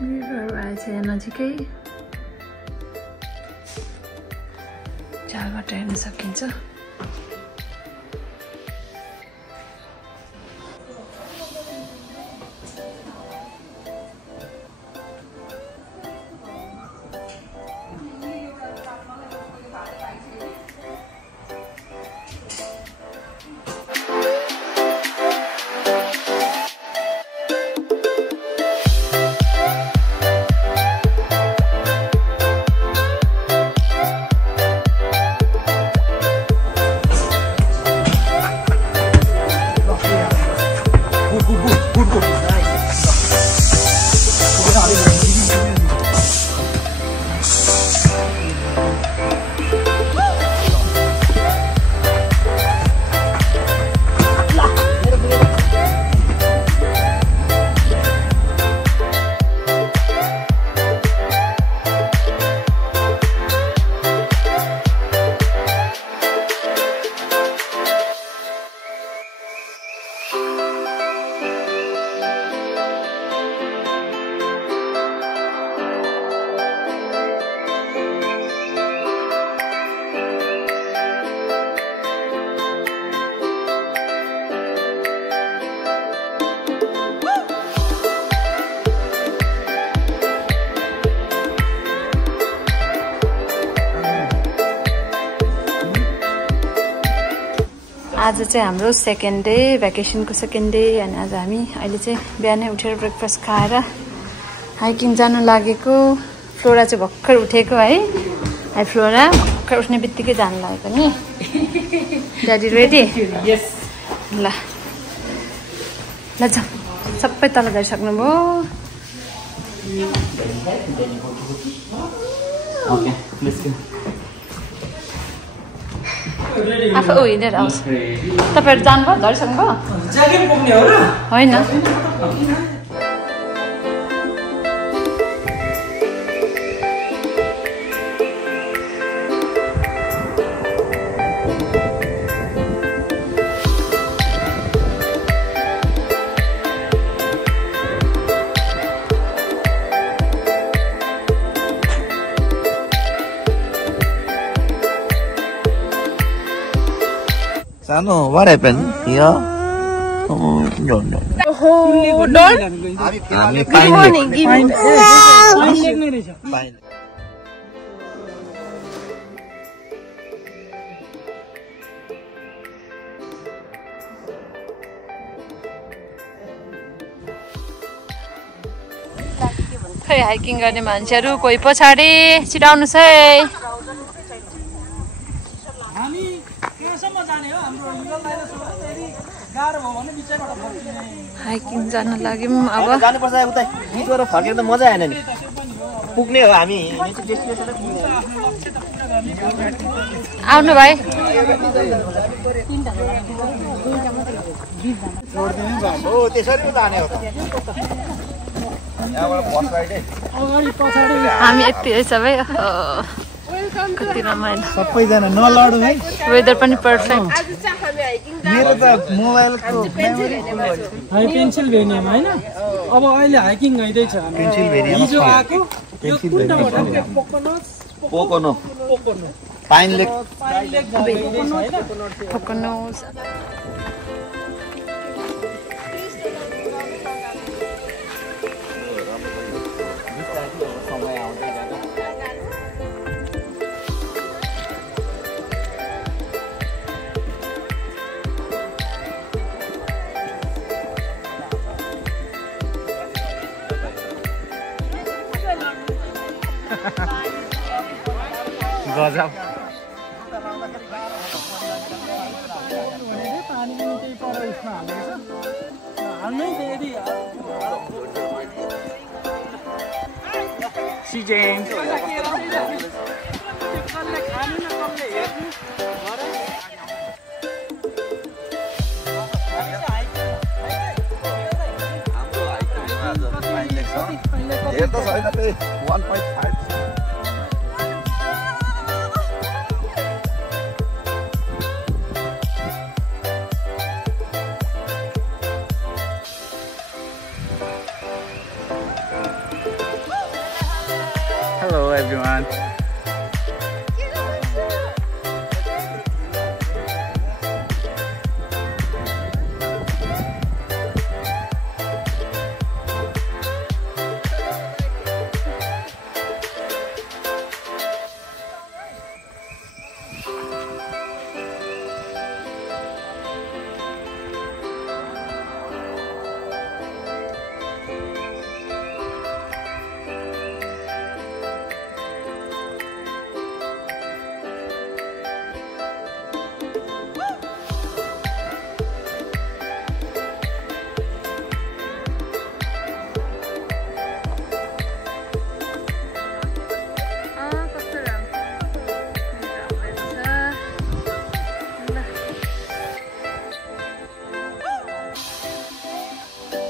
River आएछ यहाँ नजिकै झालबाट हेर्न सकिन्छ आज चाहिँ हाम्रो सेकेन्ड डे भ्याकेसनको सेकेन्ड डे अनि आज हामी अहिले चाहिँ बिहानै उठेर ब्रेकफास्ट खाएर हाइकिङ जानु लागेको फ्लोरा चाहिँ भर्खर उठेको है हाई फ्लोरा भर्खर उठ्ने बित्तिकै जानु लागेको नि ड्याडी रेडी यस ल ल जाऊ सबै तल गरिसक्नुभयो ओके लेट्स गो आफू हिँडेर आउँछ तपाईँहरू जानुभयो झरिसक्नुभयो ज्याकेट बोक्ने हो र होइन Sano, what happened here? Oh, no. Oh, don't. Good morning. Fine. खै हाइकिङ गर्ने मान्छेहरू कोही पछाडि छिटाउनुहोस् है हामी केसम्म जाने हो हाम्रो हिल लाइन फेरि गाह्रो भयो भने बिचैबाट फर्किने हाइकिङ जान लाग्यौँ अब जानुपर्छ उतै गएर फर्केर त मजा आएन नि पुग्ने हो हामी डेस्टिनेसन आउनु भाइ हो त्यसरी पो जाने हो त यहाँबाट फर्स्ट राइड अगाडि पछाडि हामी यति है सबै कति रमाइलो सबैजना नलडौँ है वेदर पनि पर्फेक्ट मेरो त मोबाइलको मेमोरी हामी पेन्सिलभेनियामा हैन अब अहिले हाइकिङ गइदैछ हामी पेन्सिलभेनियामा हिजो आएको यो कुन ठाउँबाट पोकोनो पाइन लेक गइदैछ हैन पोकोनोस गजब पानी पनि त्यही पर उसमा हालेको छ हाल्नै फेरि सी जेम्स कसले खानु न कसले हेर्नु हेर त छैन त्यही 1.5 अब everyone.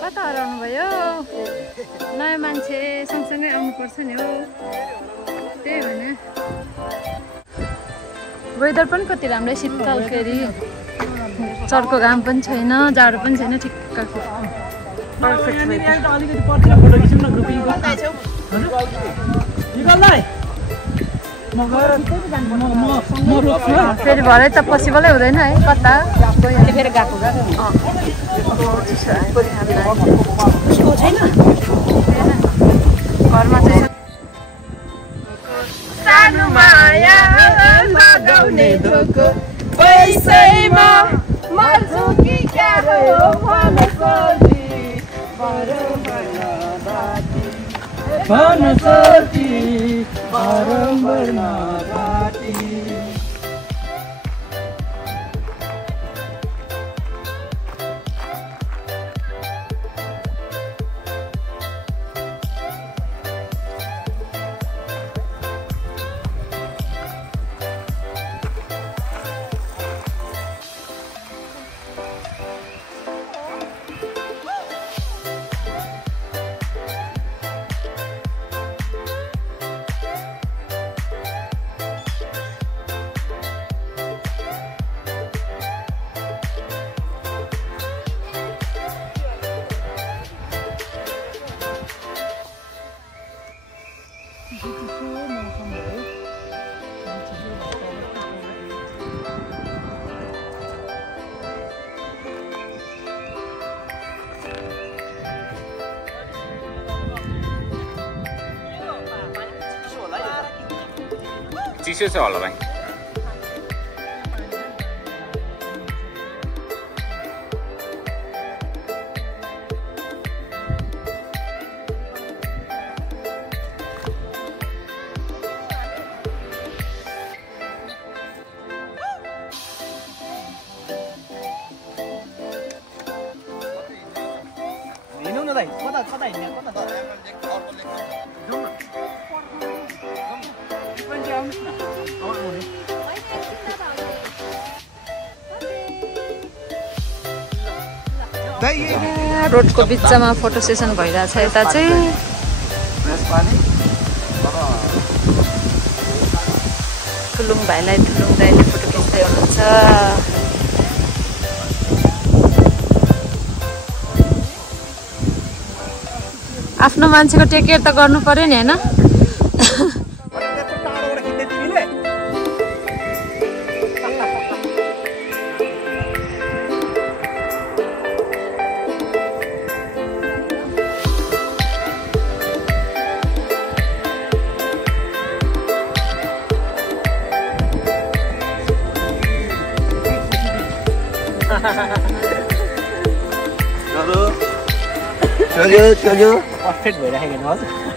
कता हराउनु भयो नयाँ मान्छे सँगसँगै आउनुपर्छ नि हो त्यही भने वेदर पनि कति राम्रो शीतल फेरि चर्को घाम पनि छैन जाडो पनि छैन ठिक्कको पर्फेक्ट फेरि भरे त पोसिबलै हुँदैन है कता फेरि गएको घरमा चाहिँ सानो माया लगाउने धोको पैसैमा मर्छु कि क्या हो भन सोची बराबर नबाटी चिसो छ होला भाइ हिँडौँ न दाइ कता कता हिँड्ने कता रोडको बिचमा फोटो सेसन भइरहेछ यता चाहिँ थुलुङ भाइलाई थुलुङ दाइले फोटो खिच्दै हुनुहुन्छ आफ्नो मान्छेको टेक केयर त गर्नु पर्यो नि हैन चल्यो पर्फेक्ट भइराखेको हेर्नुहोस्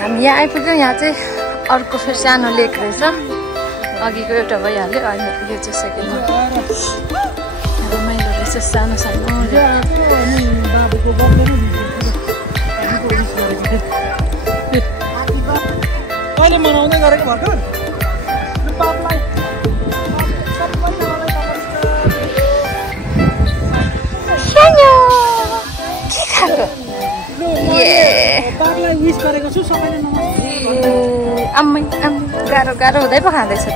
हामी यहाँ आइपुग्यौँ। यहाँ चाहिँ अर्को फेरि सानो लेक रहेछ। अघिको एउटा भइहाल्यो, अहिले यो चाहिँ सेकेन्ड रमाइलो रहेछ। सानो सानो कहिले मनाउँदै गरेको भर्खर विश गरेको छु सबैले नमस्ते। आम्मै गाह्रो गाह्रो हुँदै पो खाँदैछ त।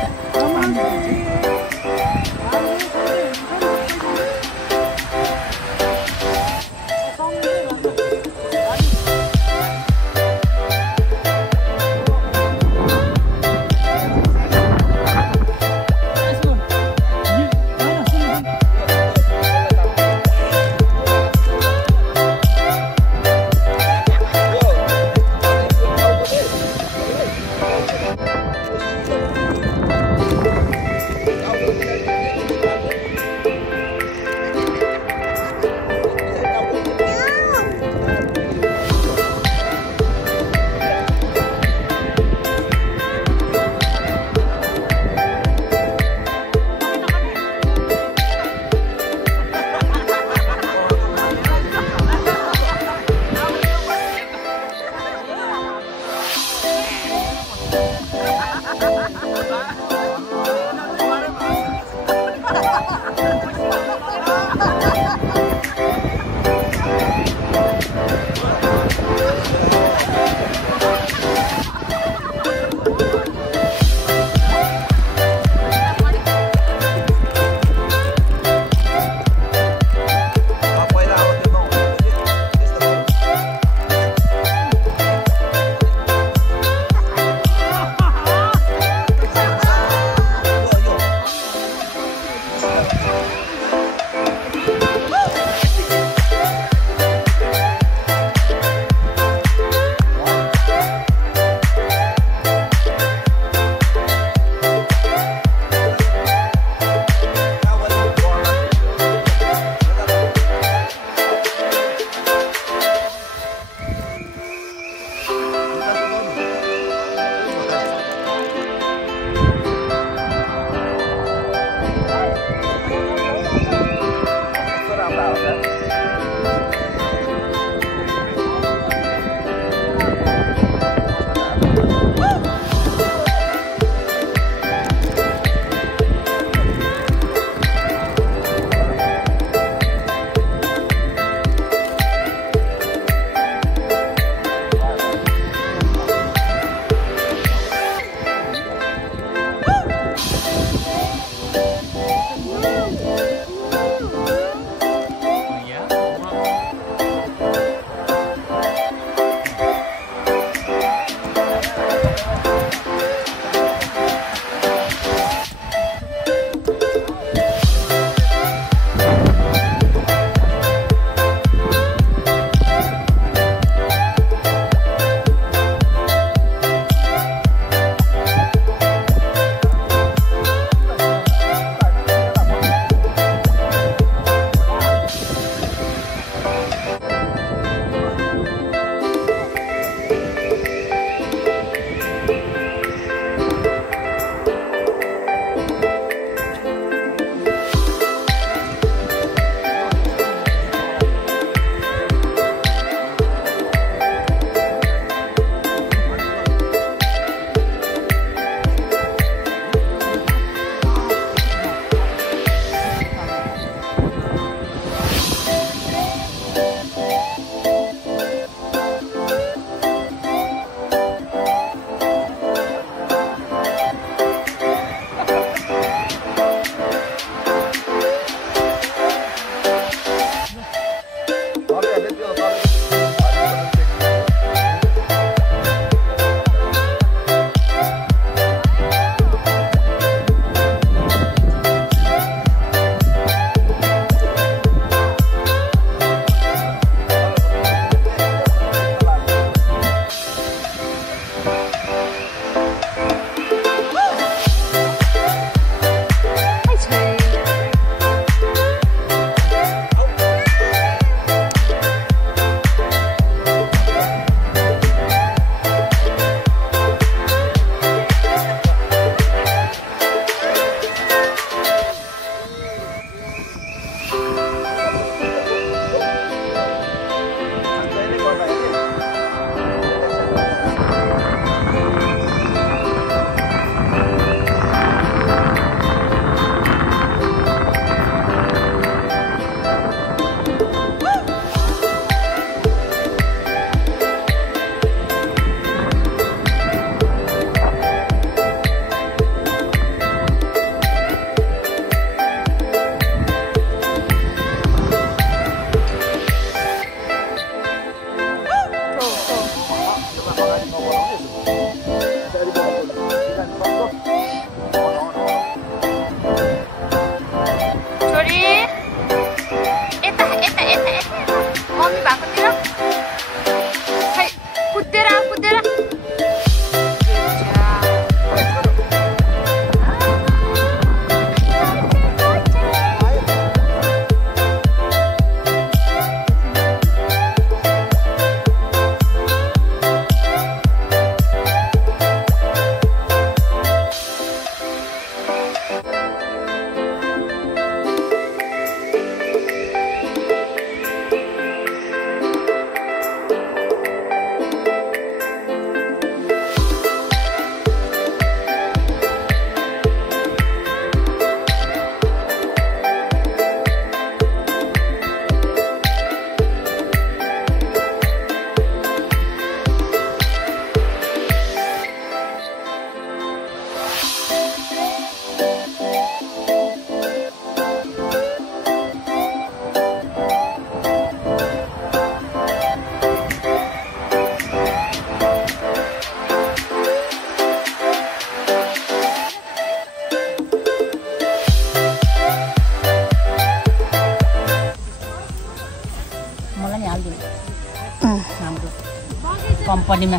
कम्पनीमा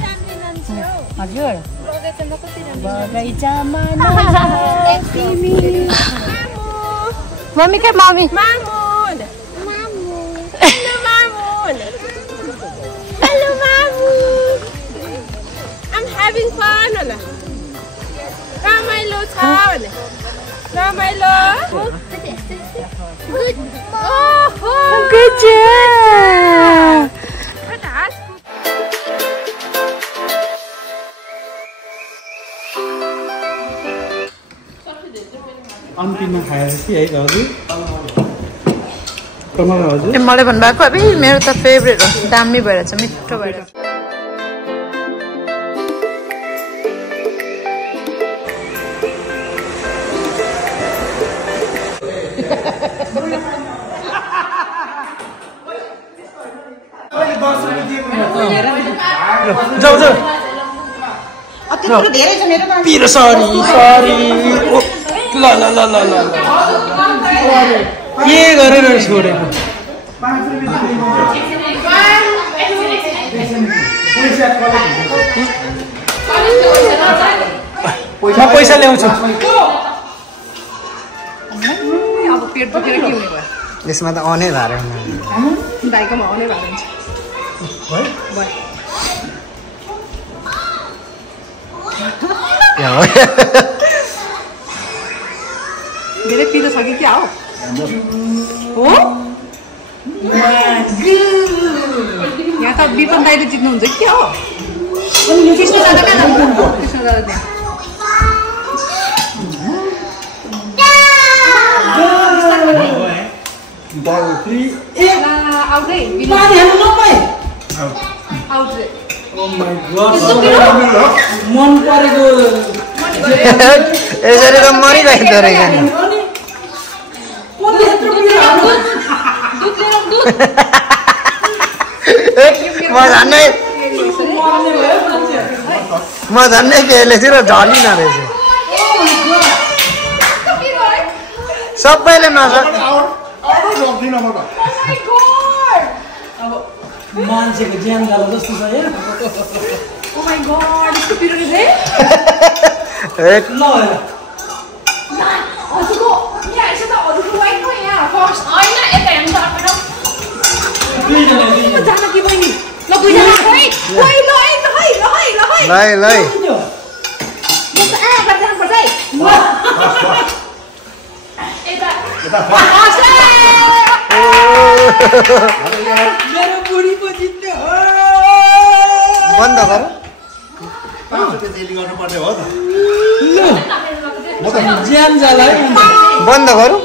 हजुर बगैँचामा मम्मी क्या mummy Hello, Mamu. I'm having fun. Ramailo cha. Ramailo. Good. Oh, good job. अन्तिममा खाएपछि है हजुर टमाटर हजुर मलाई भन्नुभएको अब मेरो त फेभरेट हो दामी भएर छ मिठो भएर जाऊ जाऊ पिरो सरी सरी ल ल ल ल ल के गरेर छोडेको म पैसा ल्याउँछु अब पेट दुखेर के हुने भयो यसमा त अनै भारे भाइकोमा अनै भारे हुन्छ धेरै पिरो छ कि क्या हो यहाँ त विपन दाइले जित्नुहुन्छ कि क्या हो कृष्ण दादा कहाँ जानु कृष्ण दादा मन परेको यसरी त मरिरहेको रहेछ म झन्नै त्यसले चाहिँ झलिन रहेछ सबैले नसक् मान्छेको ज्यान गयो जस्तो छ यहाँ बन्द गर ज्यान जाला बन्द गरौँ